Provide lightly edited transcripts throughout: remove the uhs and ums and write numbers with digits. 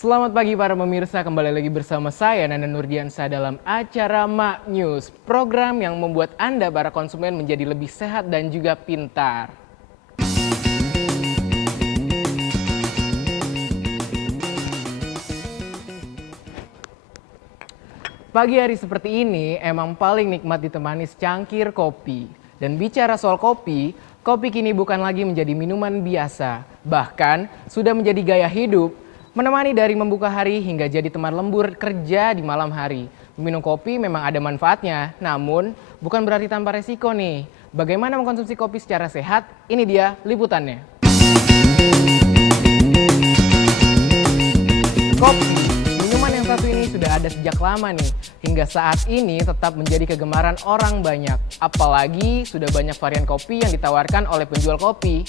Selamat pagi para pemirsa, kembali lagi bersama saya Nanda Nurdiansyah dalam acara Mak News, program yang membuat Anda para konsumen menjadi lebih sehat dan juga pintar. Pagi hari seperti ini emang paling nikmat ditemani secangkir kopi. Dan bicara soal kopi, kopi kini bukan lagi menjadi minuman biasa, bahkan sudah menjadi gaya hidup. Menemani dari membuka hari hingga jadi teman lembur kerja di malam hari. Minum kopi memang ada manfaatnya, namun bukan berarti tanpa resiko nih. Bagaimana mengkonsumsi kopi secara sehat? Ini dia liputannya. Kopi, minuman yang satu ini sudah ada sejak lama nih. Hingga saat ini tetap menjadi kegemaran orang banyak. Apalagi sudah banyak varian kopi yang ditawarkan oleh penjual kopi.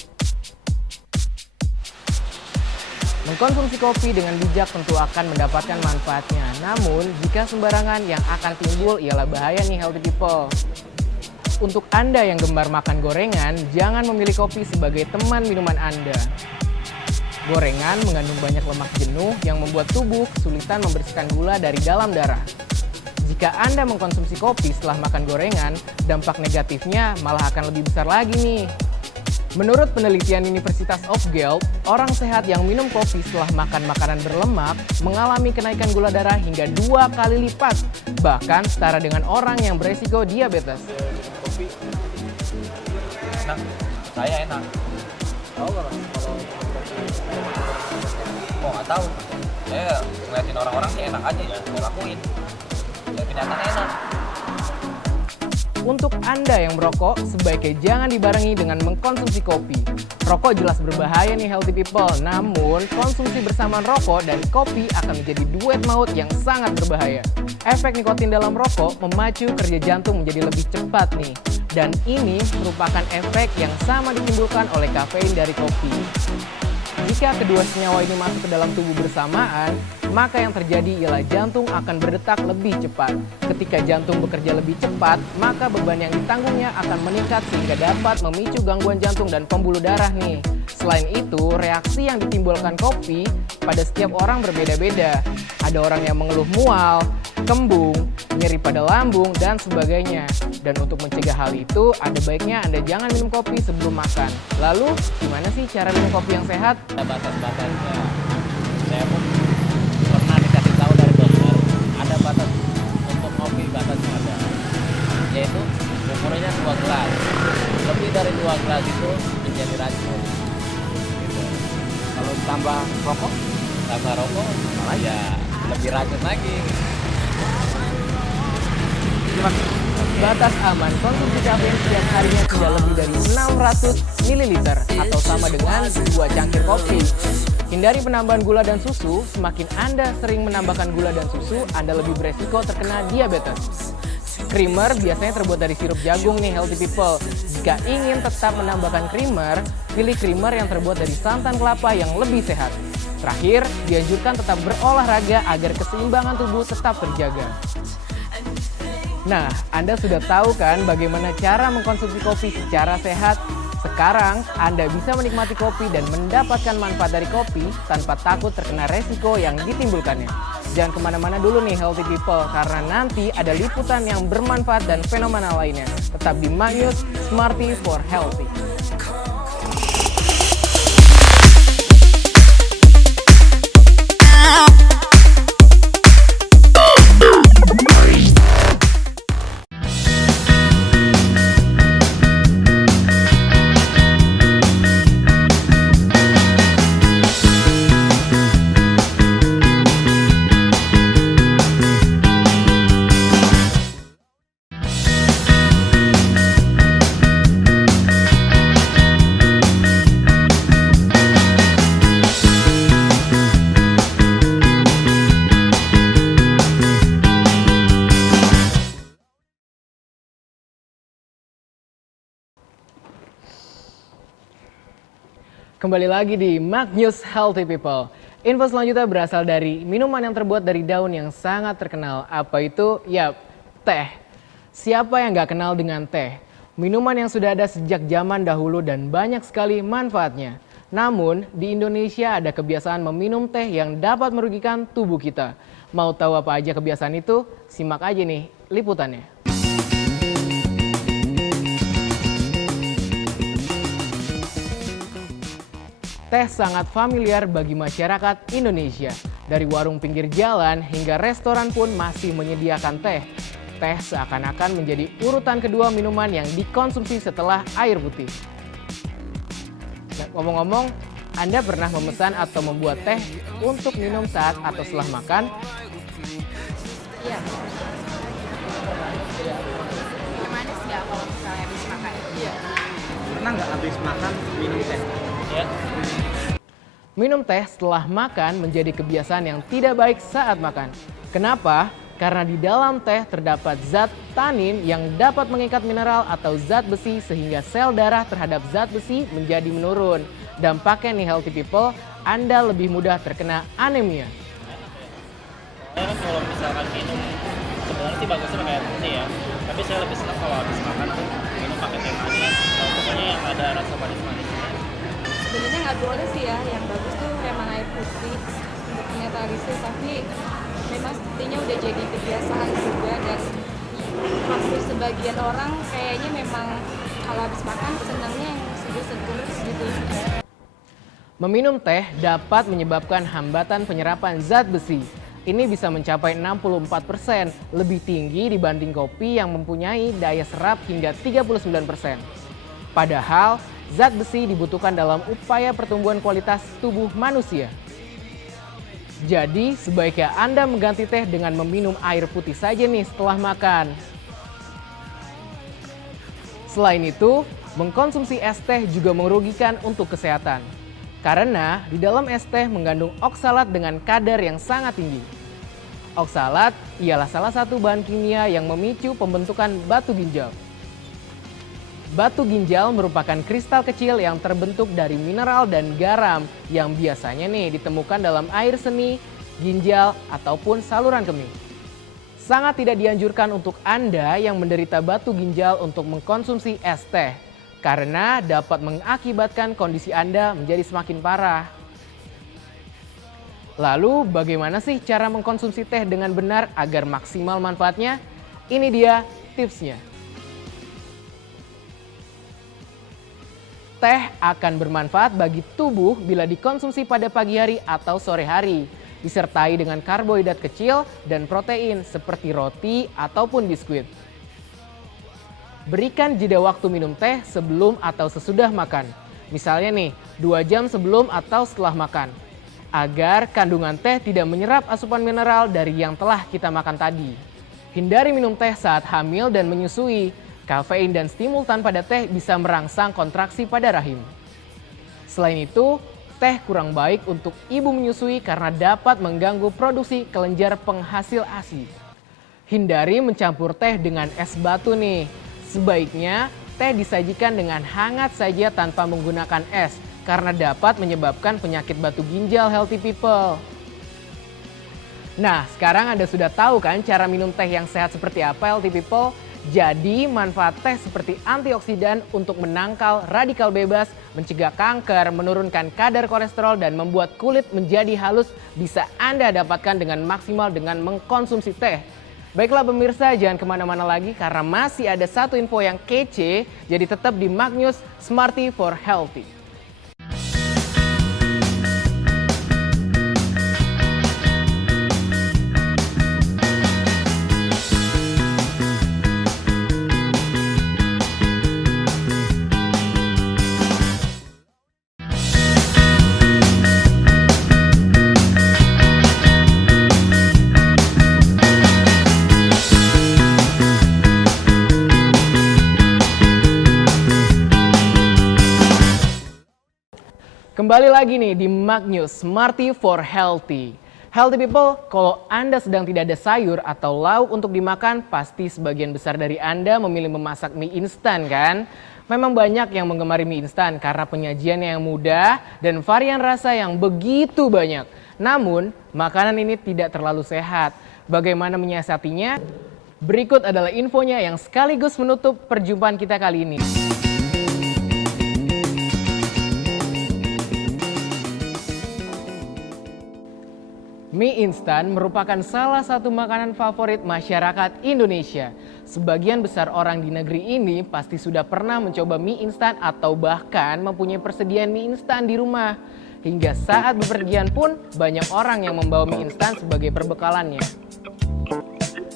Mengkonsumsi kopi dengan bijak tentu akan mendapatkan manfaatnya. Namun, jika sembarangan yang akan timbul ialah bahaya nih healthy people. Untuk Anda yang gemar makan gorengan, jangan memilih kopi sebagai teman minuman Anda. Gorengan mengandung banyak lemak jenuh yang membuat tubuh kesulitan membersihkan gula dari dalam darah. Jika Anda mengkonsumsi kopi setelah makan gorengan, dampak negatifnya malah akan lebih besar lagi nih. Menurut penelitian Universitas of Guelph, orang sehat yang minum kopi setelah makan makanan berlemak mengalami kenaikan gula darah hingga 2 kali lipat, bahkan setara dengan orang yang beresiko diabetes. Kopi enak, saya enak. Tahu nggak mas? Oh nggak tahu. Saya ngeliatin orang-orang sih enak aja ya, saya lakuin. Ya kenyataannya enak. Untuk Anda yang merokok, sebaiknya jangan dibarengi dengan mengkonsumsi kopi. Rokok jelas berbahaya nih healthy people, namun konsumsi bersamaan rokok dan kopi akan menjadi duet maut yang sangat berbahaya. Efek nikotin dalam rokok memacu kerja jantung menjadi lebih cepat nih. Dan ini merupakan efek yang sama ditimbulkan oleh kafein dari kopi. Jika kedua senyawa ini masuk ke dalam tubuh bersamaan, maka yang terjadi ialah jantung akan berdetak lebih cepat. Ketika jantung bekerja lebih cepat, maka beban yang ditanggungnya akan meningkat sehingga dapat memicu gangguan jantung dan pembuluh darah nih. Selain itu, reaksi yang ditimbulkan kopi pada setiap orang berbeda-beda. Ada orang yang mengeluh mual, kembung, nyeri pada lambung, dan sebagainya. Dan untuk mencegah hal itu, ada baiknya Anda jangan minum kopi sebelum makan. Lalu, gimana sih cara minum kopi yang sehat? Ada batas-batasnya. Saya pun pernah dikasih tahu dari dokter, ada batas untuk kopi, batasnya ada. Yaitu ukurannya 2 gelas. Lebih dari 2 gelas itu menjadi racun. Gitu. Kalau tambah rokok? Tambah rokok, malah ya lebih racun lagi. Batas aman konsumsi kafein setiap harinya tidak lebih dari 600 ml atau sama dengan 2 cangkir kopi. Hindari penambahan gula dan susu. Semakin Anda sering menambahkan gula dan susu, Anda lebih beresiko terkena diabetes. Creamer biasanya terbuat dari sirup jagung nih healthy people. Jika ingin tetap menambahkan creamer, pilih creamer yang terbuat dari santan kelapa yang lebih sehat. Terakhir, dianjurkan tetap berolahraga agar keseimbangan tubuh tetap terjaga. Nah, Anda sudah tahu kan bagaimana cara mengkonsumsi kopi secara sehat? Sekarang, Anda bisa menikmati kopi dan mendapatkan manfaat dari kopi tanpa takut terkena resiko yang ditimbulkannya. Jangan kemana-mana dulu nih healthy people, karena nanti ada liputan yang bermanfaat dan fenomenal lainnya. Tetap di Mak News, Smarty for Healthy. Kembali lagi di Mak News Healthy People. Info selanjutnya berasal dari minuman yang terbuat dari daun yang sangat terkenal. Apa itu? Yap, teh. Siapa yang gak kenal dengan teh? Minuman yang sudah ada sejak zaman dahulu dan banyak sekali manfaatnya. Namun, di Indonesia ada kebiasaan meminum teh yang dapat merugikan tubuh kita. Mau tahu apa aja kebiasaan itu? Simak aja nih liputannya. Teh sangat familiar bagi masyarakat Indonesia. Dari warung pinggir jalan hingga restoran pun masih menyediakan teh. Teh seakan-akan menjadi urutan kedua minuman yang dikonsumsi setelah air putih. Nah, ngomong-ngomong, Anda pernah memesan atau membuat teh untuk minum saat atau setelah makan? Iya. Yang manis nggak kalau misalnya habis makan? Iya. Pernah nggak habis makan minum teh? Ya, Minum teh setelah makan menjadi kebiasaan yang tidak baik saat makan. Kenapa? Karena di dalam teh terdapat zat tanin yang dapat mengikat mineral atau zat besi sehingga sel darah terhadap zat besi menjadi menurun. Dampaknya nih healthy people, Anda lebih mudah terkena anemia. saya kan kalau misalkan minum, sebenarnya sih bagusnya pakai air putih ya. Tapi saya lebih senang kalau habis makan tuh minum pakai teh manis. Kalau pokoknya yang ada rasa manis-manisnya. Sebenarnya nggak boleh sih ya, yang bagus tuh memang air putih untuk menetralisir, tapi memang sepertinya udah jadi kebiasaan juga dan hampir sebagian orang kayaknya memang kalau habis makan senangnya yang seger-seger gitu. Meminum teh dapat menyebabkan hambatan penyerapan zat besi. Ini bisa mencapai 64%, lebih tinggi dibanding kopi yang mempunyai daya serap hingga 39%. Padahal, zat besi dibutuhkan dalam upaya pertumbuhan kualitas tubuh manusia. Jadi, sebaiknya Anda mengganti teh dengan meminum air putih saja nih setelah makan. Selain itu, mengkonsumsi es teh juga merugikan untuk kesehatan. Karena di dalam es teh mengandung oksalat dengan kadar yang sangat tinggi. Oksalat ialah salah satu bahan kimia yang memicu pembentukan batu ginjal. Batu ginjal merupakan kristal kecil yang terbentuk dari mineral dan garam yang biasanya nih ditemukan dalam air seni, ginjal, ataupun saluran kemih. Sangat tidak dianjurkan untuk Anda yang menderita batu ginjal untuk mengkonsumsi es teh, karena dapat mengakibatkan kondisi Anda menjadi semakin parah. Lalu bagaimana sih cara mengkonsumsi teh dengan benar agar maksimal manfaatnya? Ini dia tipsnya. Teh akan bermanfaat bagi tubuh bila dikonsumsi pada pagi hari atau sore hari, disertai dengan karbohidrat kecil dan protein seperti roti ataupun biskuit. Berikan jeda waktu minum teh sebelum atau sesudah makan. Misalnya nih, 2 jam sebelum atau setelah makan. Agar kandungan teh tidak menyerap asupan mineral dari yang telah kita makan tadi. Hindari minum teh saat hamil dan menyusui. Kafein dan stimultan pada teh bisa merangsang kontraksi pada rahim. Selain itu, teh kurang baik untuk ibu menyusui karena dapat mengganggu produksi kelenjar penghasil ASI. Hindari mencampur teh dengan es batu nih. Sebaiknya teh disajikan dengan hangat saja tanpa menggunakan es karena dapat menyebabkan penyakit batu ginjal healthy people. Nah, sekarang Anda sudah tahu kan cara minum teh yang sehat seperti apa healthy people? Jadi manfaat teh seperti antioksidan untuk menangkal radikal bebas, mencegah kanker, menurunkan kadar kolesterol dan membuat kulit menjadi halus bisa Anda dapatkan dengan maksimal dengan mengkonsumsi teh. Baiklah pemirsa, jangan kemana-mana lagi karena masih ada satu info yang kece, jadi tetap di Magnus Smarty for Healthy. Kembali lagi nih di Magnus Smarty for Healthy. Healthy people, kalau Anda sedang tidak ada sayur atau lauk untuk dimakan, pasti sebagian besar dari Anda memilih memasak mie instan kan? Memang banyak yang menggemari mie instan karena penyajiannya yang mudah dan varian rasa yang begitu banyak. Namun, makanan ini tidak terlalu sehat. Bagaimana menyiasatinya? Berikut adalah infonya yang sekaligus menutup perjumpaan kita kali ini. Mie instan merupakan salah satu makanan favorit masyarakat Indonesia. Sebagian besar orang di negeri ini pasti sudah pernah mencoba mie instan atau bahkan mempunyai persediaan mie instan di rumah. Hingga saat bepergian pun banyak orang yang membawa mie instan sebagai perbekalannya.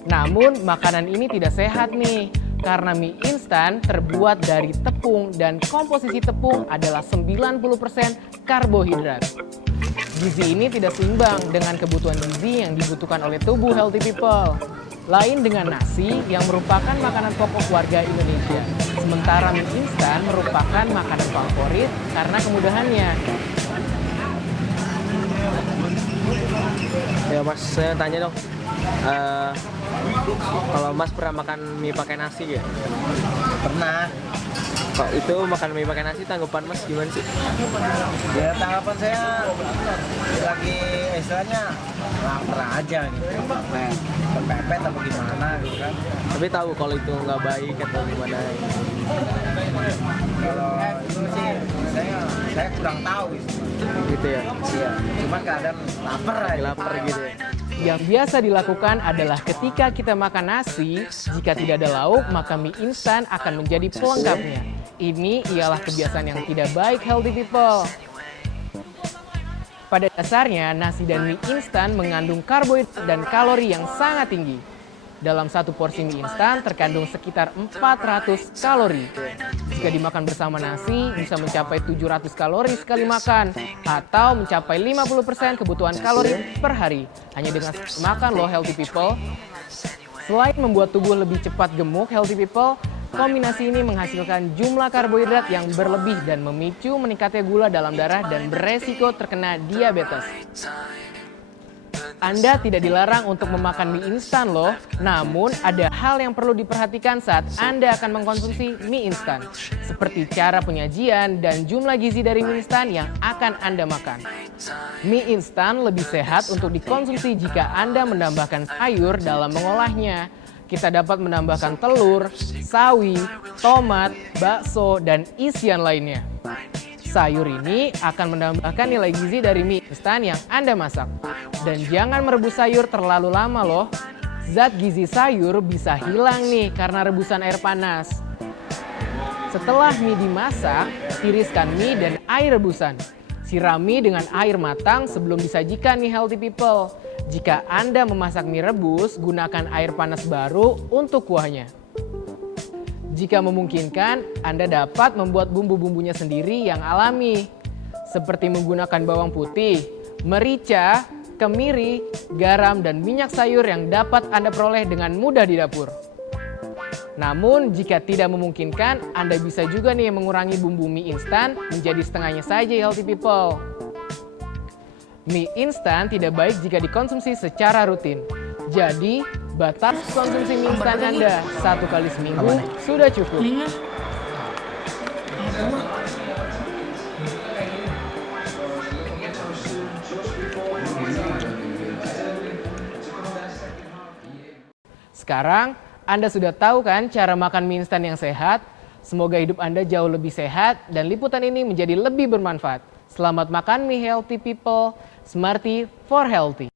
Namun makanan ini tidak sehat nih, karena mie instan terbuat dari tepung dan komposisi tepung adalah 90% karbohidrat. Gizi ini tidak seimbang dengan kebutuhan gizi yang dibutuhkan oleh tubuh healthy people. Lain dengan nasi yang merupakan makanan pokok warga Indonesia. Sementara mie instan merupakan makanan favorit karena kemudahannya. Ya Mas, saya tanya dong, kalau Mas pernah makan mie pakai nasi ya? Pernah. Kok itu makan mie pakai nasi, tanggapan Mas gimana sih? Ya tanggapan saya lagi istilahnya lapar aja gitu. Sampai kepepet apa gimana gitu kan. Tapi tahu kalau itu nggak baik atau gimana? Kalau itu sih saya kurang tahu gitu. Gitu ya? Iya, cuman keadaan lapar aja. Lapar gitu ya? Yang biasa dilakukan adalah ketika kita makan nasi, jika tidak ada lauk, maka mie instan akan menjadi pelengkapnya. Ini ialah kebiasaan yang tidak baik healthy people. Pada dasarnya, nasi dan mie instan mengandung karbohidrat dan kalori yang sangat tinggi. Dalam satu porsi mie instan terkandung sekitar 400 kalori. Jika dimakan bersama nasi, bisa mencapai 700 kalori sekali makan, atau mencapai 50% kebutuhan kalori per hari. Hanya dengan makan loh healthy people. Selain membuat tubuh lebih cepat gemuk healthy people, kombinasi ini menghasilkan jumlah karbohidrat yang berlebih dan memicu meningkatnya gula dalam darah dan beresiko terkena diabetes. Anda tidak dilarang untuk memakan mie instan loh, namun ada hal yang perlu diperhatikan saat Anda akan mengkonsumsi mie instan, seperti cara penyajian dan jumlah gizi dari mie instan yang akan Anda makan. Mie instan lebih sehat untuk dikonsumsi jika Anda menambahkan sayur dalam mengolahnya. Kita dapat menambahkan telur, sawi, tomat, bakso, dan isian lainnya. Sayur ini akan menambahkan nilai gizi dari mie instan yang Anda masak. Dan jangan merebus sayur terlalu lama loh. Zat gizi sayur bisa hilang nih karena rebusan air panas. Setelah mie dimasak, tiriskan mie dan air rebusan. Sirami dengan air matang sebelum disajikan nih healthy people. Jika Anda memasak mie rebus, gunakan air panas baru untuk kuahnya. Jika memungkinkan, Anda dapat membuat bumbu-bumbunya sendiri yang alami. Seperti menggunakan bawang putih, merica, kemiri, garam, dan minyak sayur yang dapat Anda peroleh dengan mudah di dapur. Namun, jika tidak memungkinkan, Anda bisa juga nih mengurangi bumbu mie instan menjadi setengahnya saja healthy people. Mie instan tidak baik jika dikonsumsi secara rutin. Jadi, batas konsumsi mie instan Anda 1 kali seminggu sudah cukup. Sekarang, Anda sudah tahu kan cara makan mie instan yang sehat? Semoga hidup Anda jauh lebih sehat dan liputan ini menjadi lebih bermanfaat. Selamat makan mie healthy people, Smarty for healthy.